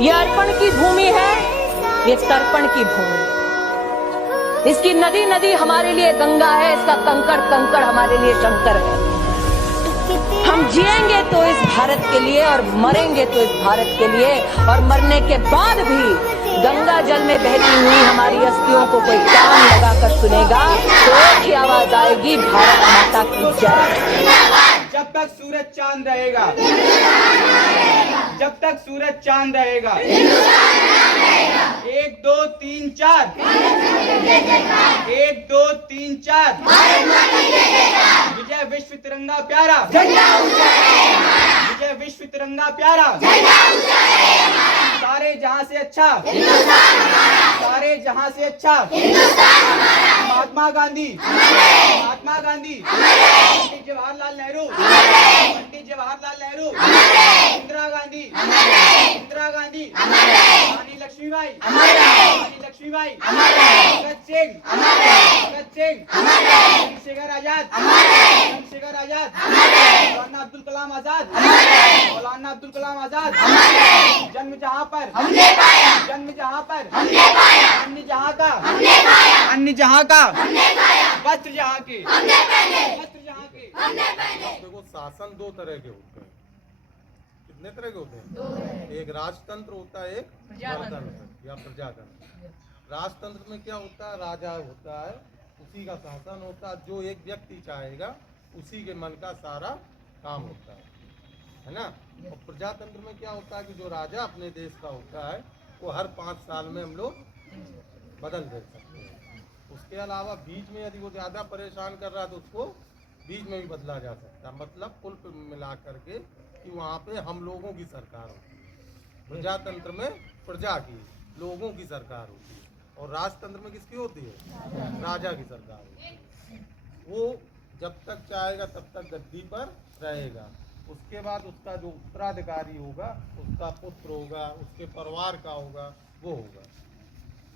ये अर्पण की भूमि है, ये तर्पण की भूमि है। इसकी नदी नदी हमारे लिए गंगा है, इसका कंकड़ कंकड़ हमारे लिए शंकर है। हम जिएंगे तो इस भारत के लिए और मरेंगे तो इस भारत के लिए, और मरने के बाद भी गंगा जल में बहती हुई हमारी अस्थियों को कोई कान लगाकर सुनेगा तो एक ही आवाज आएगी, भारत माता की जय। जब तक सूरज चांद रहेगा, जब तक सूरज चांद रहेगा, 1 2 3 4, 1 2 3 4, विजय विश्व तिरंगा प्यारा, विजय विश्व तिरंगा प्यारा, सारे जहां से अच्छा, सारे जहां से अच्छा, महात्मा गांधी, महात्मा गांधी, पंडित जवाहरलाल नेहरू, पंडित जवाहरलाल नेहरू, इंदिरा गांधी, इंदिरा गांधी, रानी लक्ष्मीबाई, रानी लक्ष्मीबाई, भगत सिंह, भगत सिंह, चंद्रशेखर आजाद, चंद्रशेखर आजाद, मौलाना अब्दुल कलाम आजाद, मौलाना अब्दुल कलाम आजाद, जन्म जहां पर हमने पाया, जन्म जहां पर हमने पाया, अन्य जहां का हमने पाया, अन्य जहां का हमने पाया, वस्त्र जहां के हमने पहने, वस्त्र जहां के हमने पहने। देखो, शासन दो तरह के होते हैं। कितने तरह के होते हैं? एक राजतंत्र होता है, एक गणतंत्र या प्रजातंत्र। राजतंत्र में क्या होता है? राजा होता है, उसी का शासन होता है, जो एक व्यक्ति चाहेगा उसी के मन का सारा काम होता है ना। और प्रजातंत्र में क्या होता है कि जो राजा अपने देश का होता है वो हर 5 साल में हम लोग बदल दे सकते हैं। उसके अलावा बीच में यदि वो ज़्यादा परेशान कर रहा है तो उसको बीच में भी बदला जा सकता है। मतलब कुल मिला करके कि वहाँ पे हम लोगों की सरकार होती है। प्रजातंत्र में प्रजा की, लोगों की सरकार होती है, और राजतंत्र में किसकी होती है? राजा की सरकार होती है। वो जब तक चाहेगा तब तक गद्दी पर रहेगा। उसके बाद उसका जो उत्तराधिकारी होगा, उसका पुत्र होगा, उसके परिवार का होगा, वो होगा।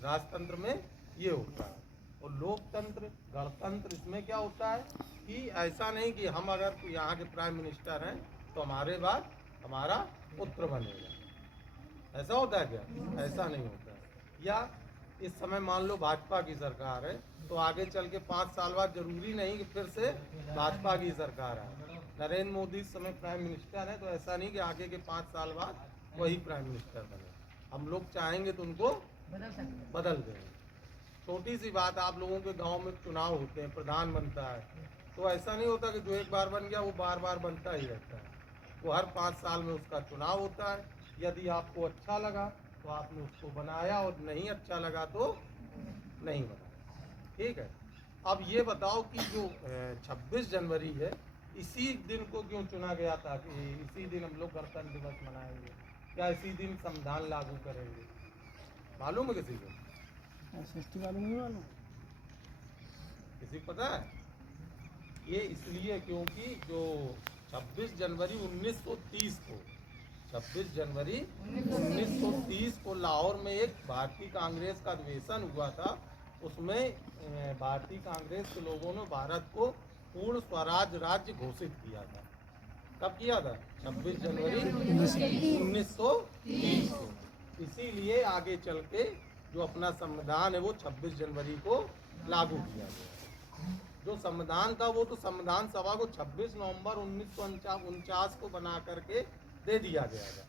राजतंत्र में ये होता है। और लोकतंत्र, गणतंत्र, इसमें क्या होता है कि ऐसा नहीं कि हम अगर यहाँ के प्राइम मिनिस्टर हैं तो हमारे बाद हमारा पुत्र बनेगा। ऐसा होता है क्या? ऐसा नहीं होता है। या इस समय मान लो भाजपा की सरकार है तो आगे चल के 5 साल बाद जरूरी नहीं कि फिर से भाजपा की सरकार आए। नरेंद्र मोदी इस समय प्राइम मिनिस्टर है तो ऐसा नहीं कि आगे के 5 साल बाद वही प्राइम मिनिस्टर बने। हम लोग चाहेंगे तो उनको बदल देंगे। छोटी सी बात, आप लोगों के गांव में चुनाव होते हैं, प्रधान बनता है, तो ऐसा नहीं होता कि जो एक बार बन गया वो बार बार बनता ही रहता है। वो हर 5 साल में उसका चुनाव होता है। यदि आपको अच्छा लगा तो आपने उसको बनाया, और नहीं अच्छा लगा तो नहीं बनाया। ठीक है। अब ये बताओ कि जो 26 जनवरी है, इसी दिन को क्यों चुना गया था कि इसी दिन हम लोग गणतंत्र दिवस मनाएंगे, या इसी दिन संविधान लागू करेंगे? मालूम है किसी को? किसी को पता है? ये इसलिए क्योंकि जो 26 जनवरी 1930 को, 26 जनवरी 1930 को लाहौर में एक भारतीय कांग्रेस का अधिवेशन हुआ था। उसमें भारतीय कांग्रेस के लोगों ने भारत को पूर्ण स्वराज राज्य घोषित किया था। कब किया था? 26 जनवरी 1930 को। इसीलिए आगे चल के जो अपना संविधान है वो 26 जनवरी को लागू किया गया। जो संविधान था वो तो संविधान सभा को 26 नवंबर 1949 को बना करके दे दिया गया था।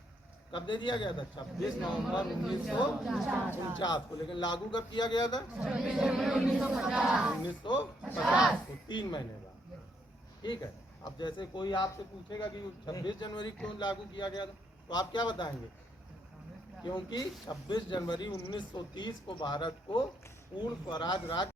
कब दे दिया गया था? 26 नवंबर 1949 को। लेकिन लागू कब किया गया था? 1950 को, 3 महीने बाद। ठीक है। अब जैसे कोई आपसे पूछेगा कि 26 जनवरी क्यों लागू किया गया था, तो आप क्या बताएंगे? क्योंकि 26 जनवरी 1930 को भारत को पूर्ण स्वराज राज्य